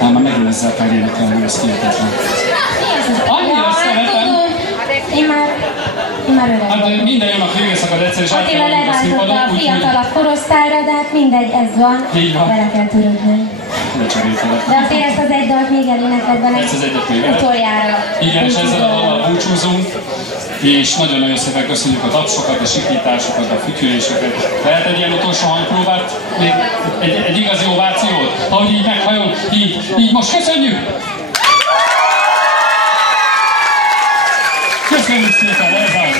Már megint ezzel kell énekelni, ez hihetetlen. Annyira szeretem. Én már öreg. Hát minden jónak vége szakad egyszer, és át kell Attila a színpadon. leváltotta a fiatalabb korosztályra, de hát mindegy, ez van. Így van. Vele kell törődni. Lecseréltelek. De azért ezt az egy dalt még elénekled benne. Ezt az egyet még utoljára. Igen, és ezzel a dallal búcsúzunk. És nagyon-nagyon szépen köszönjük a tapsokat, a sikításokat, a fütyüléseket. Lehet egy ilyen utolsó hangpróbát? Még egy igazi ovációt? Ahogy így meghajol, így most köszönjük! Köszönjük szépen, Erzán!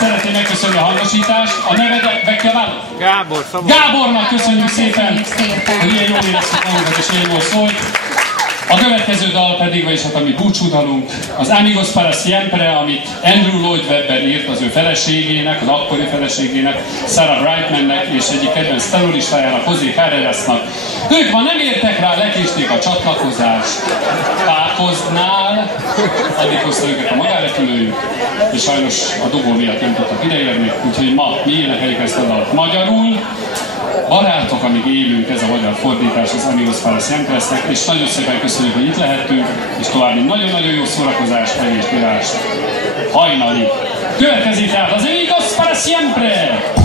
Szeretném megköszönni a hangosítást. A nevedet meg kell válni? Gábor, Gábornak köszönjük szépen, hogy ilyen jól éreztük magunkat és ilyen jól szólt. A következő dal pedig, vagyis hát ami búcsúdalunk, az Amigos para Siempre, amit Andrew Lloyd Webber írt az ő feleségének, az akkori feleségének, Sarah Brightmannek és egyik kedvenc terroristájának, José Carrerasnak. Ők ma nem értek rá, lekésték a csatlakozást Pákoznál, addig hozta őket a magánrepülőjük, és sajnos a dugó miatt nem tudtak ideérni, úgyhogy ma mi énekeljük ezt a dalt magyarul. Barátok, amíg élünk, ez a magyar fordítás az Amigos para Siempre lesznek, és nagyon szépen köszönjük, hogy itt lehettünk, és további nagyon-nagyon jó szórakozást, egész bírást hajnalig. Következik tehát az Amigos para Siempre!